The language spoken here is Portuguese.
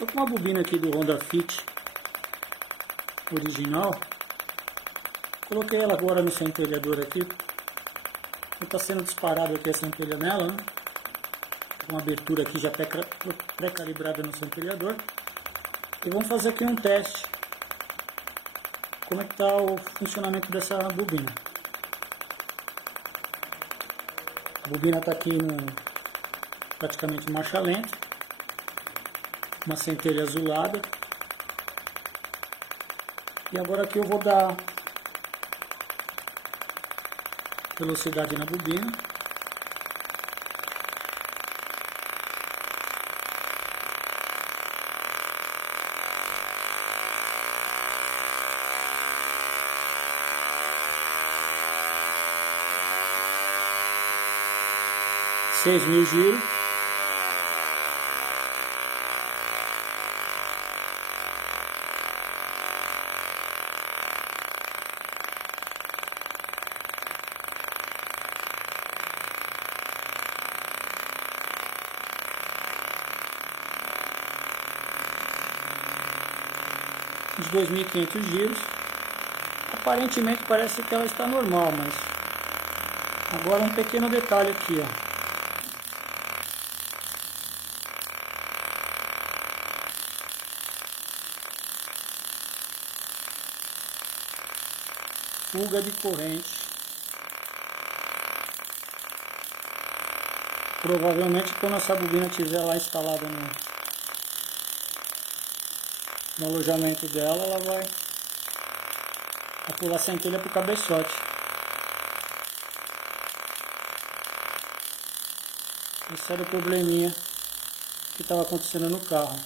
Estou com uma bobina aqui do Honda Fit original. Coloquei ela agora no centelhador aqui. Está sendo disparado aqui a centelha nela, né? Uma abertura aqui já pré-calibrada no centelhador. E vamos fazer aqui um teste. Como é que está o funcionamento dessa bobina. A bobina está aqui praticamente em marcha lenta. Uma centelha azulada. E agora aqui eu vou dar velocidade na bobina. Seis mil giros. Uns 2.500 giros. Aparentemente parece que ela está normal, mas agora um pequeno detalhe aqui, ó. Fuga de corrente. Provavelmente quando essa bobina estiver lá instalada no alojamento dela, ela vai pular a centelha para o cabeçote. Esse era o probleminha que estava acontecendo no carro.